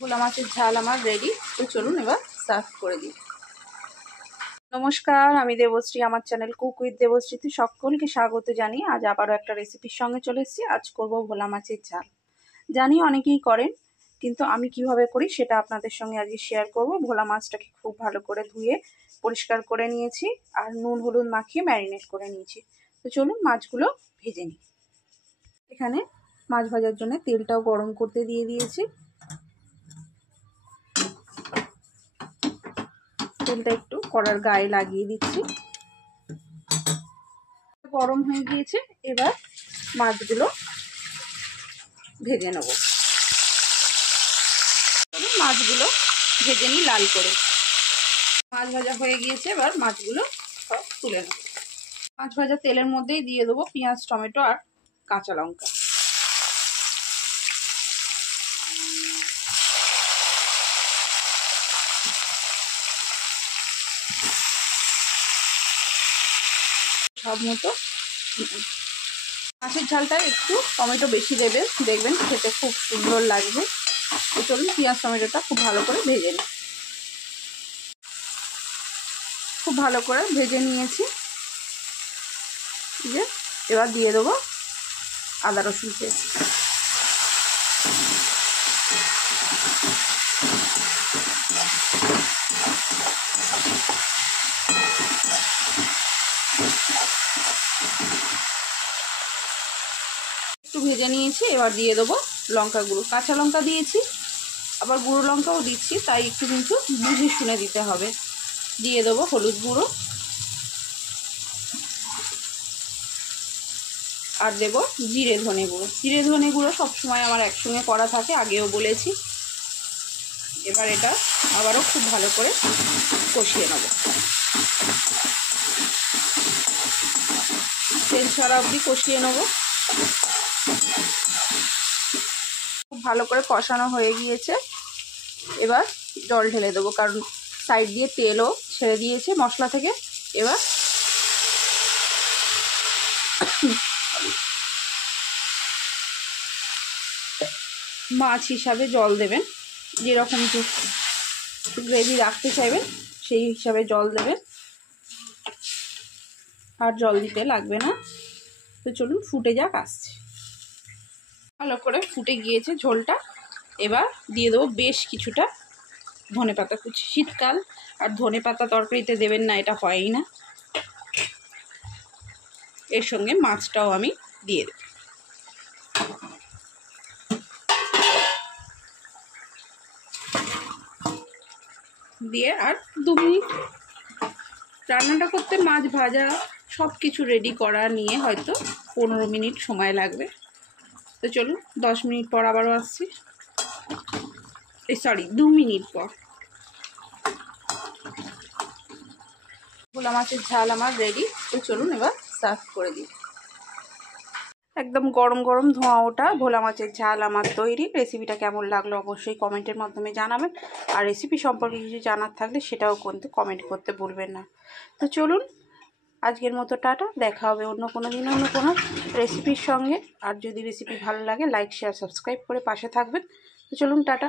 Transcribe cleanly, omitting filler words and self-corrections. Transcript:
ভোলা মাছের ঝাল আমার রেডি। তো চলুন এবার সার্ভ করে দিই। নমস্কার, আমি দেবশ্রী। আমার চ্যানেল কুক উইথ দেবশ্রীতে সকলকে স্বাগত জানিয়ে আজ আবারও একটা রেসিপির সঙ্গে চলে এসেছি। আজ করব ভোলা মাছের ঝাল। জানি অনেকেই করেন, কিন্তু আমি কিভাবে করি সেটা আপনাদের সঙ্গে আজকে শেয়ার করব। ভোলা মাছটাকে খুব ভালো করে ধুয়ে পরিষ্কার করে নিয়েছি আর নুন হলুদ মাখিয়ে ম্যারিনেট করে নিয়েছি। তো চলুন মাছগুলো ভেজে নিই। এখানে মাছ ভাজার জন্য তেলটাও গরম করতে দিয়ে দিয়েছি। তেলটা একটু কড়ার গায়ে লাগিয়ে দিচ্ছি। গরম হয়ে গিয়েছে, এবার মাছগুলো ভেজে নেব। মাছগুলো ভেজে নিই লাল করে। মাছ ভাজা হয়ে গিয়েছে, এবার মাছগুলো সব তুলে নেব। মাছ ভাজা তেলের মধ্যেই দিয়ে দেবো পেঁয়াজ, টমেটো আর কাঁচা লঙ্কা। সব মতো মাছের ঝালটা একটু টমেটো বেশি দেবে, দেখবেন খেতে খুব সুন্দর লাগবে। তো চলুন পেঁয়াজ টমেটোটা খুব ভালো করে ভেজে নিই। খুব ভালো করে ভেজে নিয়েছি। এবার দিয়ে দেবো আদা রসুন পেস্ট। একটু ভেজে নিয়েছি, এবার দিয়ে দেবো লঙ্কা গুঁড়ো। কাঁচা লঙ্কা দিয়েছি, আবার গুঁড়ো লঙ্কাও দিচ্ছি, তাই একটু কিন্তু বুঝে শুনে দিতে হবে। দিয়ে দেবো হলুদ গুঁড়ো আর দেবো জিরে ধনে গুঁড়ো। জিরে ধনে গুঁড়ো সবসময় আমার একসঙ্গে করা থাকে, আগেও বলেছি। এবার এটা আবারও খুব ভালো করে কষিয়ে নেব। তেল ছাড়া অবধি কষিয়ে নেব। খুব ভালো করে কষানো হয়ে গিয়েছে, এবার জল ঢেলে দেবো, কারণ সাইড দিয়ে তেলও ছেড়ে দিয়েছে মশলা থেকে। এবার মাছ হিসাবে জল দেবেন, যেরকম গ্রেভি রাখতে চাইবেন সেই হিসাবে জল দেবেন, আর জল দিতে লাগবে না। তো চলুন ফুটে যাক, আসছে। ভালো করে ফুটে গিয়েছে ঝোলটা। এবার দিয়ে দেবো বেশ কিছুটা ধনেপাতা কুচি। শীতকাল আর ধনেপাতা তরকারিতে দেবেন না, এটা হয়ই না। এর সঙ্গে মাছটাও আমি দিয়ে দেব। দিয়ে আর 2 মিনিট রান্নাটা করতে, মাছ ভাজা সব কিছু রেডি করা নিয়ে হয়তো 15 মিনিট সময় লাগবে। তো চলুন 10 মিনিট পর আবারও আসছি। 2 মিনিট পর। ভোলা মাছের ঝাল আমার রেডি। তো চলুন এবার সার্ভ করে দিই। একদম গরম গরম ধোঁয়া ওঠা ভোলা মাছের ঝাল আমার তৈরি। রেসিপিটা কেমন লাগলো অবশ্যই কমেন্টের মাধ্যমে জানাবেন, আর রেসিপি সম্পর্কে কিছু জানার থাকলে সেটাও কিন্তু কমেন্ট করতে ভুলবেন না। তো চলুন আজকের মতো টাটা, দেখা হবে অন্য কোনো দিন অন্য কোনো রেসিপির সঙ্গে। আর যদি রেসিপি ভালো লাগে লাইক শেয়ার সাবস্ক্রাইব করে পাশে থাকবেন। তো চলুন টাটা।